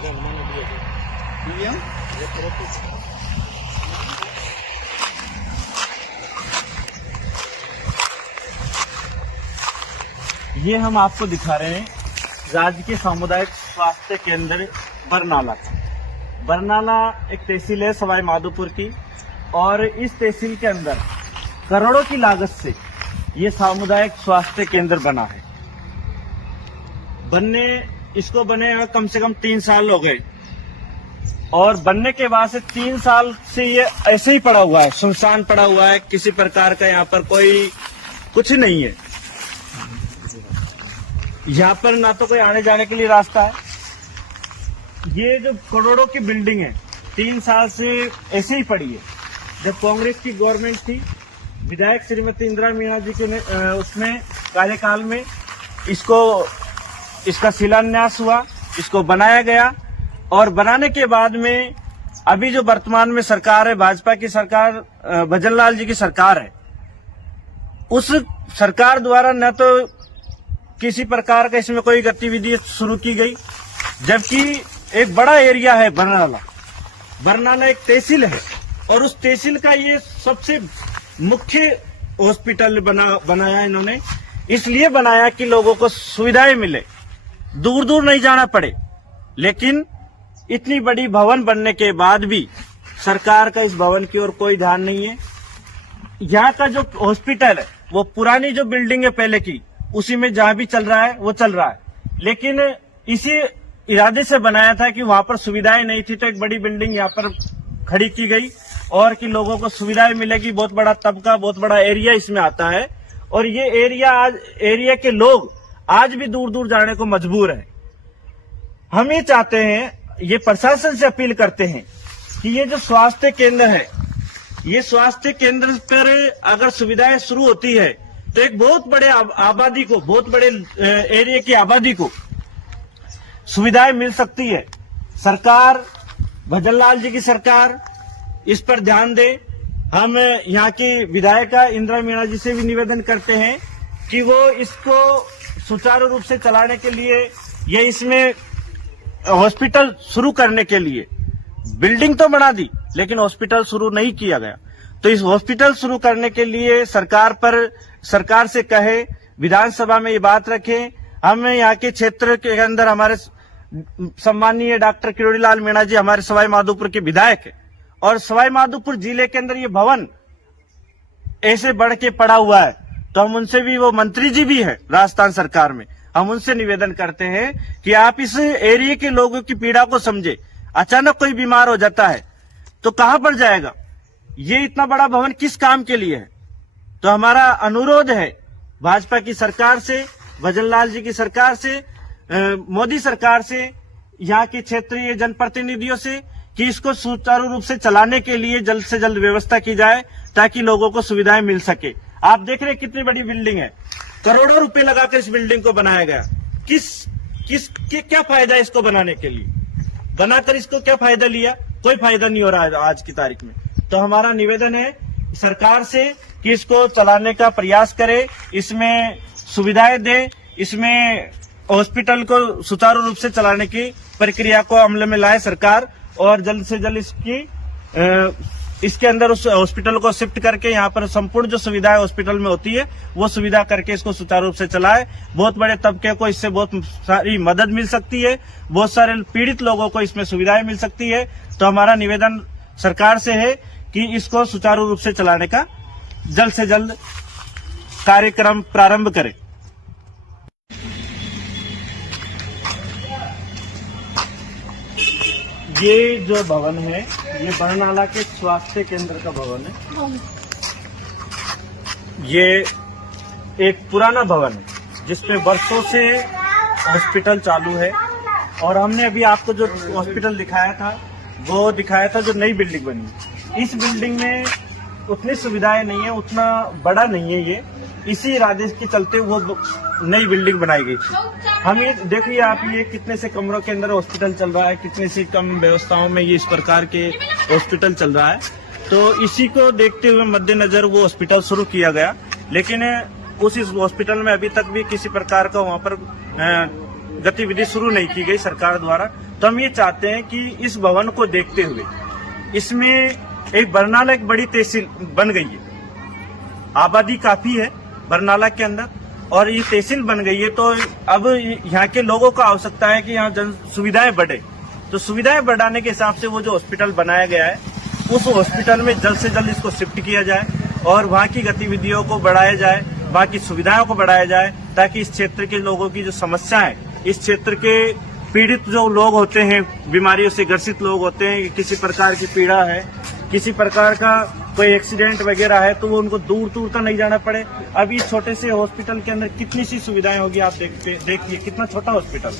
ये हम आपको दिखा रहे हैं राजकीय सामुदायिक स्वास्थ्य केंद्र बरनाला। बरनाला एक तहसील है सवाई माधोपुर की, और इस तहसील के अंदर करोड़ों की लागत से ये सामुदायिक स्वास्थ्य केंद्र बना है। इसको बने हुए कम से कम 3 साल हो गए, और बनने के बाद से 3 साल से ये ऐसे ही पड़ा हुआ है, सुनसान पड़ा हुआ है। किसी प्रकार का यहाँ पर कोई कुछ नहीं है। यहाँ पर ना तो कोई आने जाने के लिए रास्ता है। ये जो करोड़ों की बिल्डिंग है 3 साल से ऐसे ही पड़ी है। जब कांग्रेस की गवर्नमेंट थी, विधायक श्रीमती इंदिरा मीणा जी के उसमें कार्यकाल में इसका शिलान्यास हुआ, इसको बनाया गया, और बनाने के बाद में अभी जो वर्तमान में सरकार है, भाजपा की सरकार, भजनलाल जी की सरकार है, उस सरकार द्वारा न तो किसी प्रकार का इसमें कोई गतिविधि शुरू की गई, जबकि एक बड़ा एरिया है बरनाला एक तहसील है, और उस तहसील का ये सबसे मुख्य हॉस्पिटल बनाया इन्होंने। इसलिए बनाया कि लोगों को सुविधाएं मिले, दूर दूर नहीं जाना पड़े। लेकिन इतनी बड़ी भवन बनने के बाद भी सरकार का इस भवन की ओर कोई ध्यान नहीं है। यहाँ का जो हॉस्पिटल है वो पुरानी जो बिल्डिंग है पहले की, उसी में जहां भी चल रहा है वो चल रहा है। लेकिन इसी इरादे से बनाया था कि वहां पर सुविधाएं नहीं थी, तो एक बड़ी बिल्डिंग यहाँ पर खड़ी की गई, और कि लोगों को सुविधाएं मिलेगी। बहुत बड़ा तबका, बहुत बड़ा एरिया इसमें आता है, और ये एरिया के लोग आज भी दूर दूर जाने को मजबूर है। हम ये चाहते हैं, ये प्रशासन से अपील करते हैं कि ये जो स्वास्थ्य केंद्र है, ये स्वास्थ्य केंद्र पर अगर सुविधाएं शुरू होती है तो एक बहुत बड़े आबादी को, बहुत बड़े एरिया की आबादी को सुविधाएं मिल सकती है। सरकार, भजनलाल जी की सरकार इस पर ध्यान दे। हम यहाँ की विधायिका इंदिरा मीणा जी से भी निवेदन करते हैं कि वो इसको सुचारू रूप से चलाने के लिए, ये इसमें हॉस्पिटल शुरू करने के लिए बिल्डिंग तो बना दी, लेकिन हॉस्पिटल शुरू नहीं किया गया। तो इस हॉस्पिटल शुरू करने के लिए सरकार से कहे, विधानसभा में ये बात रखें। हम यहाँ के क्षेत्र के अंदर हमारे सम्मानीय डॉक्टर किरोड़ीलाल मीणा जी हमारे सवाई माधोपुर के विधायक है, और सवाई माधोपुर जिले के अंदर ये भवन ऐसे बढ़ के पड़ा हुआ है, तो हम उनसे भी, वो मंत्री जी भी है राजस्थान सरकार में, हम उनसे निवेदन करते हैं कि आप इस एरिया के लोगों की पीड़ा को समझे। अचानक कोई बीमार हो जाता है तो कहां पर जाएगा? ये इतना बड़ा भवन किस काम के लिए है? तो हमारा अनुरोध है भाजपा की सरकार से, भजनलाल जी की सरकार से, मोदी सरकार से, यहाँ के क्षेत्रीय जनप्रतिनिधियों से, कि इसको सुचारू रूप से चलाने के लिए जल्द से जल्द व्यवस्था की जाए, ताकि लोगों को सुविधाएं मिल सके। आप देख रहे हैं कितनी बड़ी बिल्डिंग है, करोड़ों रुपए लगाकर इस बिल्डिंग को बनाया गया। क्या फायदा है इसको बनाने के लिए? बनाकर इसको क्या फायदा लिया? कोई फायदा नहीं हो रहा है आज की तारीख में। तो हमारा निवेदन है सरकार से कि इसको चलाने का प्रयास करे, इसमें सुविधाएं दे, इसमें हॉस्पिटल को सुचारू रूप से चलाने की प्रक्रिया को अमल में लाए सरकार, और जल्द से जल्द इसके अंदर उस हॉस्पिटल को शिफ्ट करके यहाँ पर संपूर्ण जो सुविधाएं हॉस्पिटल में होती है वो सुविधा करके इसको सुचारू रूप से चलाए। बहुत बड़े तबके को इससे बहुत सारी मदद मिल सकती है, बहुत सारे पीड़ित लोगों को इसमें सुविधाएं मिल सकती है। तो हमारा निवेदन सरकार से है कि इसको सुचारू रूप से चलाने का जल्द से जल्द कार्यक्रम प्रारंभ करें। ये जो भवन है, ये बरनाला के स्वास्थ्य केंद्र का भवन है। ये एक पुराना भवन है जिसपे वर्षों से हॉस्पिटल चालू है, और हमने अभी आपको जो हॉस्पिटल दिखाया था वो दिखाया था जो नई बिल्डिंग बनी। इस बिल्डिंग में उतनी सुविधाएं नहीं है, उतना बड़ा नहीं है ये, इसी इरादे के चलते वो नई बिल्डिंग बनाई गई थी। हम ये देखिए आप, ये कितने से कमरों के अंदर हॉस्पिटल चल रहा है, कितने से कम व्यवस्थाओं में ये इस प्रकार के हॉस्पिटल चल रहा है। तो इसी को देखते हुए मद्देनजर वो हॉस्पिटल शुरू किया गया, लेकिन उस इस हॉस्पिटल में अभी तक भी किसी प्रकार का वहाँ पर गतिविधि शुरू नहीं की गई सरकार द्वारा। तो हम ये चाहते हैं कि इस भवन को देखते हुए इसमें एक बरनाला एक बड़ी तहसील बन गई है, आबादी काफी है बरनाला के अंदर और ये तहसील बन गई है, तो अब यहाँ के लोगों को आवश्यकता है कि यहाँ जन सुविधाएं बढ़े। तो सुविधाएं बढ़ाने के हिसाब से वो जो हॉस्पिटल बनाया गया है उस हॉस्पिटल में जल्द से जल्द इसको शिफ्ट किया जाए और वहाँ की गतिविधियों को बढ़ाया जाए, वहाँ की सुविधाओं को बढ़ाया जाए, ताकि इस क्षेत्र के लोगों की जो समस्या है, इस क्षेत्र के पीड़ित जो लोग होते हैं, बीमारियों से ग्रसित लोग होते हैं, किसी प्रकार की पीड़ा है, किसी प्रकार का कोई एक्सीडेंट वगैरह है, तो वो उनको दूर दूर तक नहीं जाना पड़े। अब इस छोटे से हॉस्पिटल के अंदर कितनी सी सुविधाएं होगी, आप देखिए कितना छोटा हॉस्पिटल,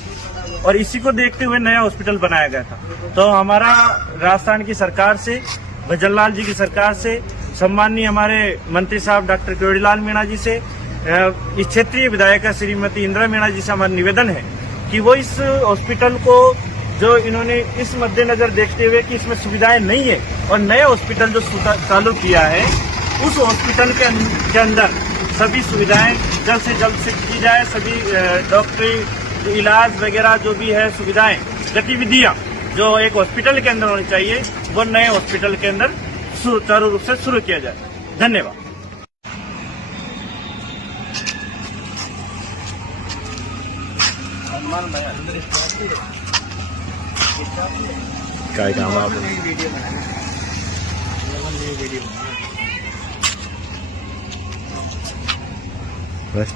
और इसी को देखते हुए नया हॉस्पिटल बनाया गया था। तो हमारा राजस्थान की सरकार से, भजनलाल जी की सरकार से, सम्माननीय हमारे मंत्री साहब डॉक्टर केवड़ीलाल मीणा जी से, इस क्षेत्रीय विधायिका श्रीमती इंदिरा मीणा जी से हमारा निवेदन है कि वो इस हॉस्पिटल को, जो इन्होंने इस मद्देनजर देखते हुए कि इसमें सुविधाएं नहीं है और नया हॉस्पिटल जो चालू किया है, उस हॉस्पिटल के अंदर सभी सुविधाएं जल्द से जल्द शिफ्ट की जाए। सभी डॉक्टरी इलाज वगैरह जो भी है सुविधाएं, गतिविधियां जो एक हॉस्पिटल के अंदर होनी चाहिए, वो नए हॉस्पिटल के अंदर सुचारू रूप से शुरू किया जाए। धन्यवाद। क्या काम आप बस